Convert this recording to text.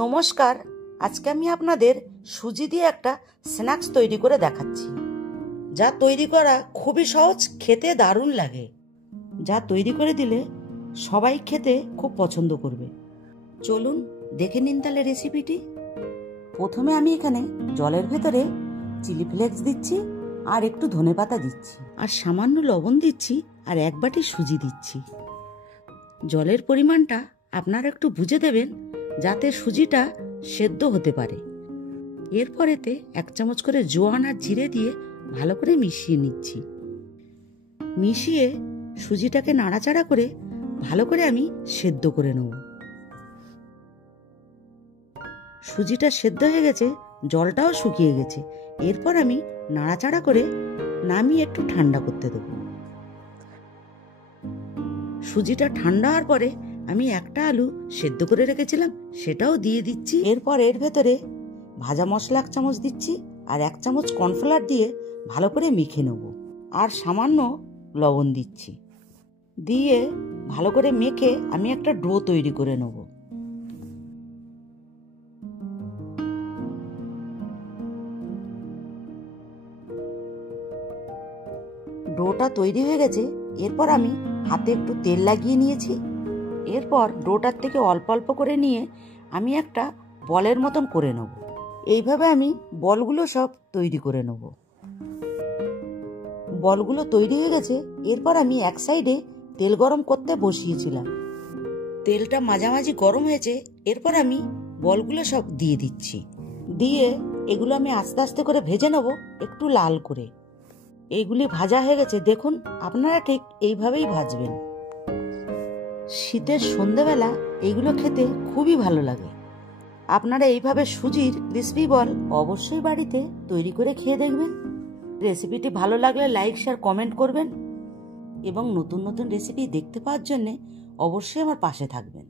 নমস্কার, আজকে আমি আপনাদের সুজি দিয়ে একটা স্ন্যাক্স তৈরি করে দেখাচ্ছি, যা তৈরি করা খুবই সহজ, খেতে দারুণ লাগে, যা তৈরি করে দিলে সবাই খেতে খুব পছন্দ করবে। চলুন দেখে নিন তাহলে রেসিপিটি। প্রথমে আমি এখানে জলের ভেতরে চিলি ফ্লেক্স দিচ্ছি, আর একটু ধনেপাতা দিচ্ছি, আর সামান্য লবণ দিচ্ছি, আর এক বাটি সুজি দিচ্ছি। জলের পরিমাণটা আপনারা একটু বুঝে দেবেন, যাতে সুজিটা সেদ্ধ হতে পারে। এরপর এতে 1 চামচ করে জোয়ান আর জিরে দিয়ে ভালো করে মিশিয়ে নিচ্ছি। মিশিয়ে সুজিটাকে নাড়াচাড়া করে ভালো করে আমি সেদ্ধ করে নেব। সুজিটা সেদ্ধ হয়ে গেছে, জলটাও শুকিয়ে গেছে। এরপর আমি নাড়াচাড়া করে নামিয়ে একটু ঠান্ডা করতে দেব। সুজিটা ঠান্ডা হওয়ার পরে আমি একটা আলু সেদ্ধ করে রেখেছিলাম, সেটাও দিয়ে দিচ্ছি। এরপর এর ভেতরে ভাজা মশলা 1 চামচ দিচ্ছি, আর 1 চামচ কর্নফ্লাওয়ার দিয়ে ভালো করে মেখে নেব, আর সামান্য লবণ দিচ্ছি। দিয়ে ভালো করে মেখে আমি একটা ডো তৈরি করে নেব। ডোটা তৈরি হয়ে গেছে। এরপর আমি হাতে একটু তেল লাগিয়ে নিয়েছি। এরপর ডোটার থেকে অল্প অল্প করে নিয়ে আমি একটা বলের মতন করে নেব। এইভাবে আমি বলগুলো সব তৈরি করে নেব। বলগুলো তৈরি হয়ে গেছে। এরপর আমি এক সাইডে তেল গরম করতে বসিয়েছিলাম। তেলটা মাঝামাঝি গরম হয়েছে। এরপর আমি বলগুলো সব দিয়ে দিচ্ছি। দিয়ে এগুলো আমি আস্তে আস্তে করে ভেজে নেব, একটু লাল করে। এইগুলি ভাজা হয়ে গেছে, দেখুন। আপনারা ঠিক এইভাবেই ভাজবেন। শীতের সন্ধেবেলা এইগুলো খেতে খুবই ভালো লাগে। আপনারা এইভাবে সুজির ক্রিসপি বল অবশ্যই বাড়িতে তৈরি করে খেয়ে দেখবেন। রেসিপিটি ভালো লাগলে লাইক, শেয়ার, কমেন্ট করবেন, এবং নতুন নতুন রেসিপি দেখতে পাওয়ার জন্য অবশ্যই আমার পাশে থাকবেন।